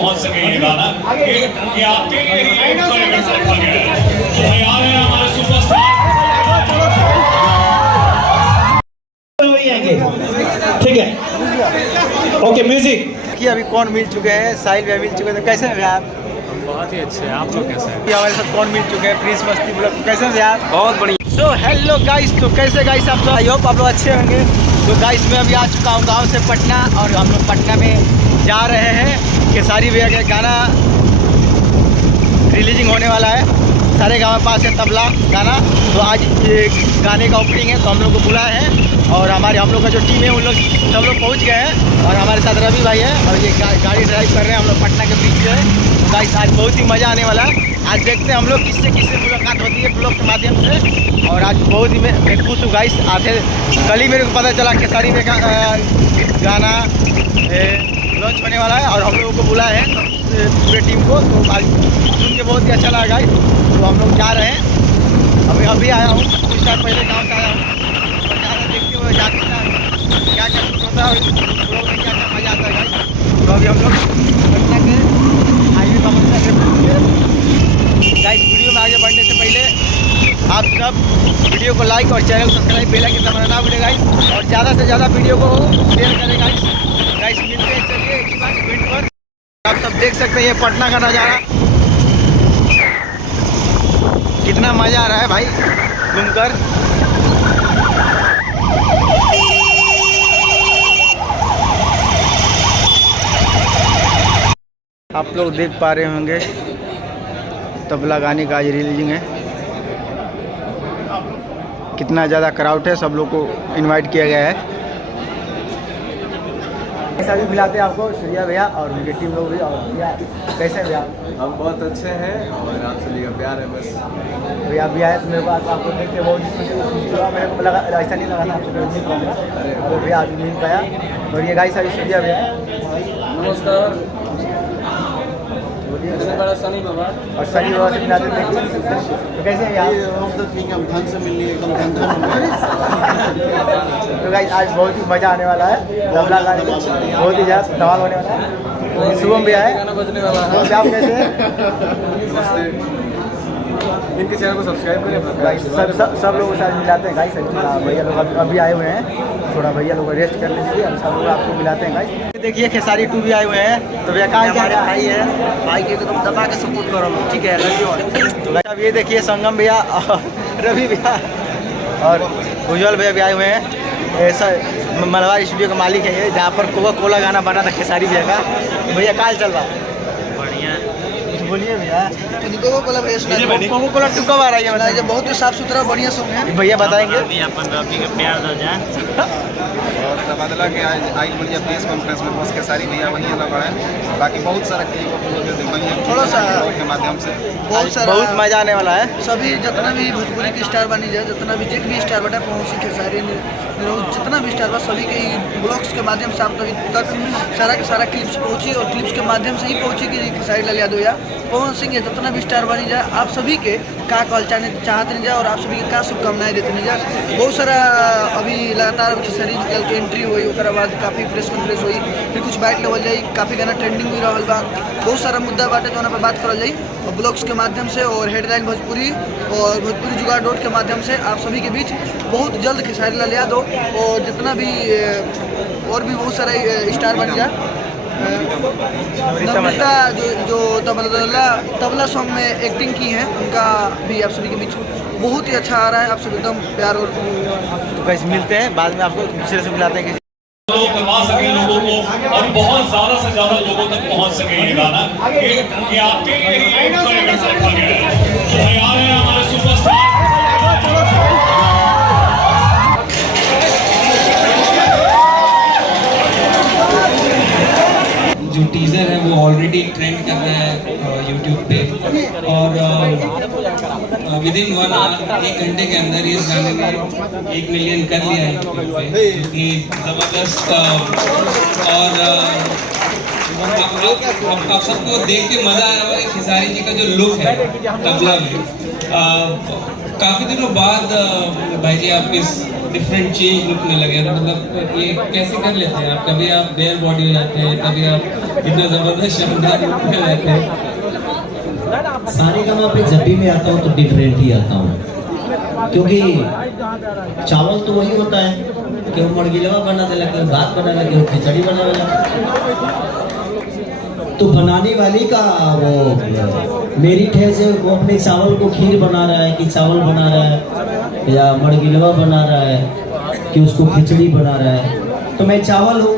पहुंच सके ये गाना कि आपके लिए ही रखा गया है। तो तैयार है हमारे सुपरस्टार ठीक है, ओके म्यूजिक कि अभी कौन मिल चुके हैं, साहिल भैया मिल चुके हैं, तो कैसे हैं भैया आप? बहुत ही अच्छे हैं। आप लोग कैसे हैं? हमारे साथ कौन मिल चुके हैं, प्रिंस मस्ती ब्लॉग, कैसे हैं भैया? बहुत बढ़िया। सो हेलो गाइस, तो कैसे गाइस आप लोग? आई होप आप लोग अच्छे होंगे। तो गाइस मैं अभी आ चुका हूँ गांव से पटना, और हम लोग पटना में जा रहे हैं खेसारी भैया का गाना रिलीजिंग होने वाला है। सारे गाँव पास है तबला गाना, तो आज ये गाने का ओपनिंग है, तो हम लोग को बुलाए हैं। और हम लोग का जो टीम है उन लोग सब लोग पहुंच गए हैं, और हमारे साथ रवि भाई है, और ये गाड़ी ड्राइव कर रहे हैं हम लोग पटना के बीच जो है। तो गाइस आज बहुत ही मज़ा आने वाला है। आज देखते हैं हम लोग किससे मुलाकात होती है ब्लॉग के माध्यम से, और आज बहुत ही मैं खुश हूँ गाइस। आधे कल ही मेरे को पता चला खेसारी में गाना लॉन्च होने वाला है, और हम लोगों को बुलाया है पूरे टीम को। तो आज सुन के बहुत ही अच्छा लगा गाइस। तो हम लोग जा रहे हैं, अभी आया हूँ, कुछ टाइम पहले गाँव से आया हूँ, और जा रहे देखते हुए जाते क्या क्या कुछ होता है, लोग में क्या क्या मज़ा आता है गाइस। तो अभी हम लोग पटना के हाईवे का मसला गाइस। वीडियो में आगे बढ़ने से पहले आप सब वीडियो को लाइक और चैनल को सब्सक्राइब बेल आइकन दबाना ना भूलें गाइस, और ज़्यादा से ज़्यादा वीडियो को शेयर करें गाइस। मिलते हैं चलिए एक बार इवेंट पर। आप सब देख सकते हैं ये पटना का नज़ारा, कितना मज़ा आ रहा है भाई घूमकर। आप लोग देख पा रहे होंगे तबला गाने का आज रिलीजिंग है, कितना ज़्यादा क्राउड है, सब लोग को इनवाइट किया गया है। ऐसा भी मिलाते हैं आपको सूर्या भैया और उनकी टीम लोग भी। और भैया कैसे भैया? हम बहुत अच्छे हैं और आप सभी का प्यार है बस। भैया अभी आए तो मेरे को आपको देख के बहुत खुशी हुआ। मेरे को लगा ऐसा नहीं लगा था आपको मिल पाऊंगा, और भैया अभी मिल पाया। और ये गाइस अभी सूर्या भैया नमस्कार। बड़ा सनी बाबा और सनी बाबा से मिलाते तो कैसे हैं यार? हम तो ठीक है, हम ढंग से मिलने तो गाइस आज बहुत ही मज़ा आने वाला है, तबला गाने में बहुत ही ज़्यादा धमाल होने वाला है। शुभम भैया है, गाना बजने वाला है। तो आप कैसे हैं? नमस्ते। इनके चैनल को सब्सक्राइब करें गाइस सब लोगों से आज मिलाते हैं गाइस। भैया लोग अभी आए हुए हैं, थोड़ा भैया लोग रेस्ट कर लीजिए, हम सब लोग आपको मिलाते हैं गाइस। देखिए खेसारी 2 भी आए हुए हैं, तो भैया कहाँ हमारे भाई है, भाई के एकदम दबा के सपोर्ट करो, ठीक है तो गाइस अब ये देखिए संगम भैया और रवि भैया और उज्जवल भैया भी आए हुए हैं। ऐसा मलबार स्टूडियो का मालिक है ये, जहाँ पर कोका कोला गाना बना था खेसारी भैया का। भैया काल चल रहा है? बढ़िया, कुछ बोलिए भैया। कोका कोला भैया सुना, कोका कोला 2 कब आ रहा है? मतलब बहुत ही साफ सुथरा बढ़िया सॉन्ग है। भैया बताएंगे। अपन रवि का प्यार दो जाए और तबादला के आज बढ़िया प्रेस कॉन्फ्रेंस में बस खेसारी भैया वहीं लगा है। बाकी बहुत सारा थोड़ा सा के माध्यम से बहुत मजा आने वाला है। सभी जितना भी भोजपुरी की स्टार बनी जाए, जितना भी जित भी स्टार बटा पहुँची खेसारी जितना भी स्टार बा, सभी के ब्लॉग्स के माध्यम से आप तक सारा के सारा क्लिप्स पहुँची, और क्लिप्स के माध्यम से ही पहुँची कि खेसारी लाल यादव या पवन सिंह या जितना भी स्टार बनी जाए, आप सभी के का कॉल चाहते नहीं जाए, और आप सभी के का शुभकामनाएं देते नहीं जाए। बहुत सारा अभी लगातार खेसारी निकल के एंट्री हुई, उसके बाद काफ़ी प्रेस कॉन्फ्रेंस हुई, फिर कुछ बाइट लेवल जाई, काफ़ी गाना ट्रेंडिंग भी रहल बा, बहुत सारा मुद्दा बाटे जो पर बात करल जाई, और ब्लॉग्स के माध्यम से और हेडलाइन भोजपुरी और भोजपुरी जुगाड़ डॉट के माध्यम से आप सभी के बीच बहुत जल्द खेसारी लाल यादव और जितना भी और भी बहुत सारे स्टार बन जाए। नम्रता जो तबला सॉन्ग में एक्टिंग की है, उनका भी आप सभी के बीच बहुत ही अच्छा आ रहा है। आप सब एकदम प्यार और तो कैसे मिलते हैं बाद में, आपको दूसरे से मिलाते हैं लोग करवा सके लोगों को, और बहुत ज़्यादा से ज़्यादा लोगों तक पहुंच सके ये गाना कि आपके लिए ही रखा गया है। तो तैयार है हमारे सुपरस्टार जो टीज़र है वो ऑलरेडी ट्रेंड कर रहा है यूट्यूब पे, और विद इन 1 आवर 1 घंटे के अंदर इस गाने ने 1 मिलियन कर लिया है यूट्यूब पे, जो कि ज़बरदस्त। और आप सबको देख के मज़ा आया होगा खेसारी जी का जो लुक है तबला में। काफ़ी दिनों बाद भाई जी आप इस डिफरेंट चेंज दिखने लगे। तो मतलब ये कैसे कर लेते हैं आप? कभी आप बेयर बॉडी हो जाते हैं, कभी आप इतना जबरदस्त शानदार लुक में रहते हैं। सारेगामा पे जब भी मैं आता हूँ तो डिफरेंट ही आता हूँ, क्योंकि चावल तो वही होता है कि वो मड़गिलवा बना देला, कि भात बना लगे, वो खिचड़ी बना देला। तो बनाने वाली का वो मेरी ठेस है, वो अपने चावल को खीर बना रहा है कि चावल बना रहा है, या मड़गिलवा बना रहा है कि उसको खिचड़ी बना रहा है। तो मैं चावल हूँ,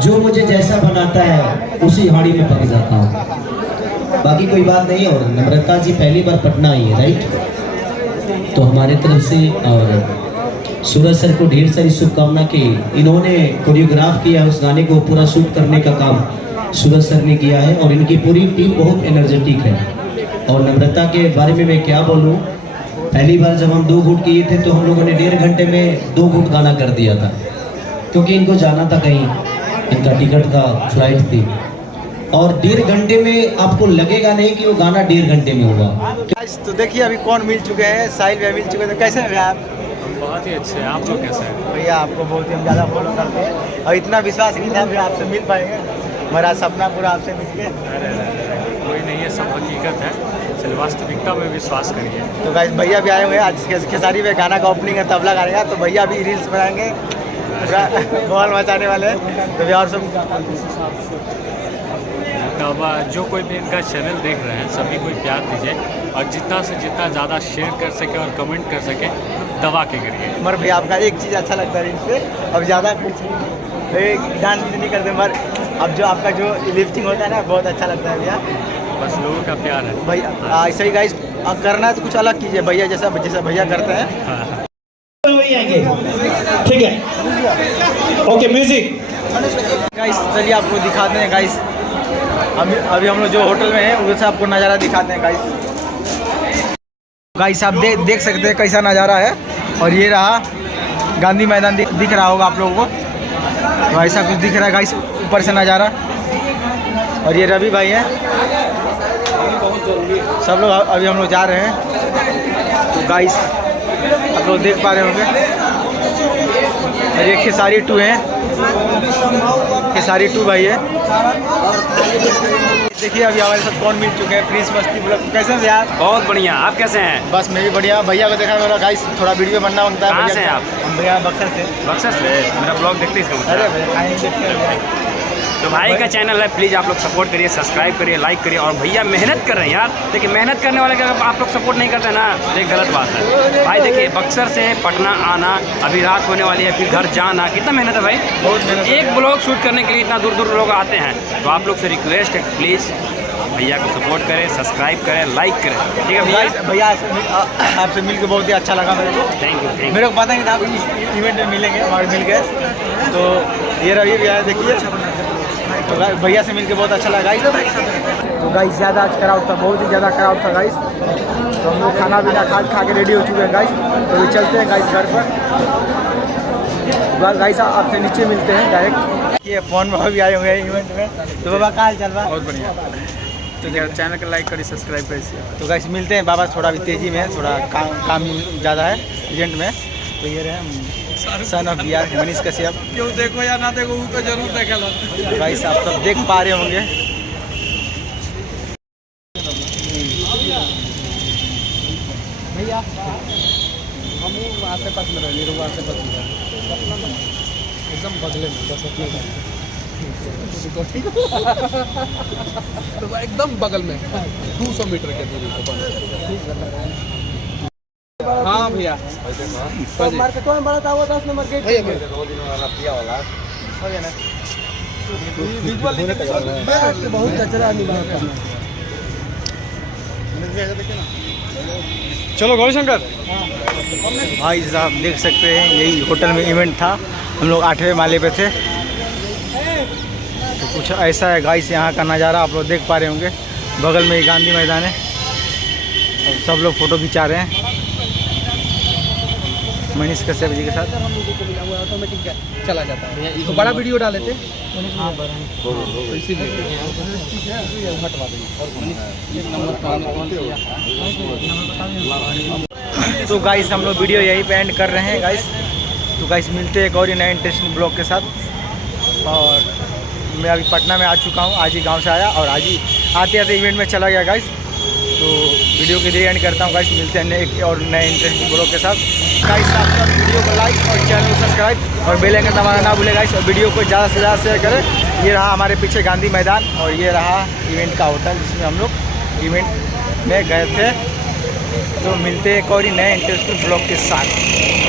जो मुझे जैसा बनाता है उसी हांडी में पक जाता हूँ, बाकी कोई बात नहीं। और नम्रता जी पहली बार पटना आई है, राइट? तो हमारे तरफ से और सूरज सर को ढेर सारी शुभकामना कि इन्होंने कोरियोग्राफ किया, उस गाने को पूरा शूट करने का काम सूरज सर ने किया है, और इनकी पूरी टीम बहुत एनर्जेटिक है। और नम्रता के बारे में मैं क्या बोलूँ, पहली बार जब हम 2 घूट किए थे तो हम लोगों ने 1.5 घंटे में 2 घूट गाना कर दिया था, क्योंकि इनको जाना था कहीं, इनका टिकट था, फ्लाइट थी। और 1.5 घंटे में आपको लगेगा नहीं कि वो गाना 1.5 घंटे में होगा। तो देखिए अभी कौन मिल चुके हैं, साहिल भैया मिल चुके हैं। तो कैसे हैं भैया आप? बहुत ही अच्छे हैं। आप लोग कैसे हैं? भैया आपको बहुत ही हम ज़्यादा फॉलो करते हैं, और इतना विश्वास नहीं था भैया आपसे मिल पाएंगे। हमारा सपना पूरा आपसे मिल के। कोई नहीं है, सब हकीकत है, चल वास्तविकता में विश्वास करिए। तो गाइस भैया भी आए हुए हैं, आज खेसारी में गाना का ओपनिंग है, तबला गाने का। तो भैया भी रील्स बनाएंगे, पूरा बॉल मचाने वाले हैं। तो भैया और सब तब जो कोई भी इनका चैनल देख रहे हैं सभी को प्यार दीजिए, और जितना से जितना ज़्यादा शेयर कर सके और कमेंट कर सके दबा के करिए। मगर भैया आपका एक चीज़ अच्छा लगता है रील्स पे, अब ज़्यादा कुछ डांस नहीं करते, मगर अब जो आपका जो लिफ्टिंग होता है ना, बहुत अच्छा लगता है भैया। बस लोगों का प्यार है भैया ऐसे ही गाइस करना है तो कुछ अलग कीजिए भैया, जैसा भैया करते हैं। ठीक है, ओके म्यूजिक। गाइस चलिए आपको दिखाते हैं गाइस, अभी हम लोग जो होटल में हैं उधर आपको नज़ारा दिखाते हैं गाइस। गाइस आप देख सकते हैं कैसा नज़ारा है, और ये रहा गांधी मैदान दिख रहा होगा आप लोगों को। तो ऐसा कुछ दिख रहा है गाइस ऊपर से नज़ारा। और ये रवि भाई है, सब लोग अभी हम लोग जा रहे हैं। तो गाइस आप लोग देख पा रहे होंगे, और ये खेसारी 2 है, खेसारी 2 भाई है। देखिए अभी हमारे साथ कौन मिल चुके हैं, प्रिंस मस्ती ब्लॉग। कैसे हैं यार? बहुत बढ़िया। आप कैसे हैं? बस मैं भी बढ़िया। भैया को देखा मेरा गाइस थोड़ा वीडियो बनना बनता है। कहाँ से हैं आप? हम भैया बक्सर से। बक्सर से? मेरा ब्लॉग देखते हैं इसका अरे मतलब। भैया आएंगे, देखते हैं। तो भाई का चैनल है, प्लीज़ आप लोग सपोर्ट करिए, सब्सक्राइब करिए, लाइक करिए। और भैया मेहनत कर रहे हैं यार, देखिए मेहनत करने वाले का आप लोग सपोर्ट नहीं करते ना, तो एक गलत बात है भाई। देखिए बक्सर से पटना आना, अभी रात होने वाली है, फिर घर जाना, कितना मेहनत है भाई। बहुत मेहनत है। एक ब्लॉग शूट करने के लिए इतना दूर दूर लोग आते हैं। तो आप लोग से रिक्वेस्ट है, प्लीज़ भैया को सपोर्ट करें, सब्सक्राइब करें, लाइक करें, ठीक है भैया। भैया आपसे मिल के बहुत ही अच्छा लगा मेरे को। Thank you. मेरे को पता नहीं था आप इस इवेंट में मिलेंगे, हमारे मिल गए। तो ये रवि भैया देखिए, तो भैया से मिलके बहुत अच्छा लगा गाइस। तो गाइस ज़्यादा आज क्राउड था, बहुत ही ज़्यादा क्राउड था गाइस। तो हम लोग खाना पीना खा के रेडी हो चुके हैं गाइस। तो चलते हैं गाइस घर पर। गाइस आपसे नीचे मिलते हैं डायरेक्ट। ये फोन में भी आए हुए हैं इवेंट में। तो बाबा कहाँ चल रहा है? बहुत बढ़िया। तो क्या चैनल को लाइक करिए, सब्सक्राइब करिए। तो गाइस मिलते हैं। बाबा थोड़ा भी तेज़ी में है, थोड़ा काम ज़्यादा है इवेंट में। तो ये रहे सन ऑफ बिहार मनीष कश्यप। क्यों देखो या ना देखो, वो तो जरूर देखेला। गाइस आप सब देख पा रहे होंगे। भैया हम आसे पास में रहे, निरुआ आसे पास में एकदम बगले में, बस तो एकदम बगल में 200 मीटर के दूरी पर। हाँ भैया, तो मार्केट में बड़ा था वो 10 नंबर गेट भैया में हो गया ना। बहुत कचरा आदमी बाहर का। चलो गौरीशंकर। भाई साहब देख सकते हैं, यही होटल में इवेंट था, हम लोग 8वें माले पे थे। तो कुछ ऐसा है गाइस यहाँ का नज़ारा, आप लोग देख पा रहे होंगे। बगल में ही गांधी मैदान है, और सब लोग फ़ोटो खिंचा रहे हैं मनीष कश्यप जी के साथ। ऑटोमेटिक चला जाता है, तो बड़ा वीडियो डाले थे तो इसीलिए हटवा देंगे। तो गाइस हम लोग वीडियो यहीं पे एंड कर रहे हैं गाइस। तो गाइस मिलते हैं एक और ही नए इंटरेस्टिंग ब्लॉग के साथ। और मैं अभी पटना में आ चुका हूँ, आज ही गांव से आया और आज ही आते आते इवेंट में चला गया गाइस। तो वीडियो के लिए एंड करता हूँ गाइस, मिलते हैं एक और नए इंटरेस्टिंग ब्लॉग के साथ। गाइस आप सब वीडियो को लाइक और चैनल को सब्सक्राइब और बेल आइकन दबाना ना भूलें गाइस, और वीडियो को ज़्यादा से ज़्यादा शेयर करें। ये रहा हमारे पीछे गांधी मैदान और ये रहा इवेंट का होटल जिसमें हम लोग इवेंट में गए थे। तो मिलते हैं एक और ही नए इंटरेस्टिंग ब्लॉग के साथ।